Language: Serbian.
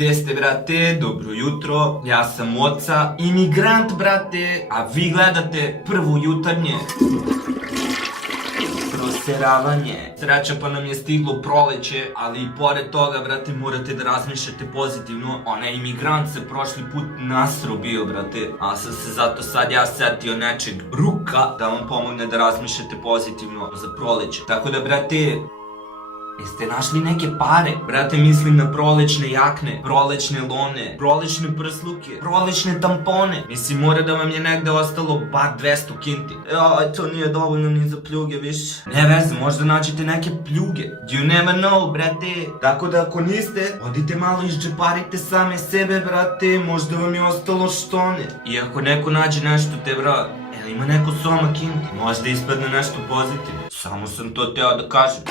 Gde ste, brate? Dobro jutro. Ja sam Oca, imigrant, brate, a vi gledate prvo jutarnje proseravanje. Sreća pa nam je stiglo proleće, ali i pored toga, brate, morate da razmišljate pozitivno. Onaj imigrant se prošli put nasro bio, brate, a sam se zato sad ja setio nečeg ruka da vam pomogne da razmišljate pozitivno za proleće. Tako da, brate, jeste našli neke pare? Brate, mislim na prolećne jakne, prolećne lone, prolećne prsluke, prolećne tampone. Mislim, mora da vam je negde ostalo bar 200 kinti. Joj, to nije dovoljno ni za pljuge više. Ne veze, možda nađete neke pljuge. You never know, brate. Tako da ako niste, odite malo išđeparite same sebe, brate. Možda vam je ostalo štone. I ako neko nađe nešto te, bra, ima neko soma kinti, možda ispadne nešto pozitivno. Samo sam to teo da kažem.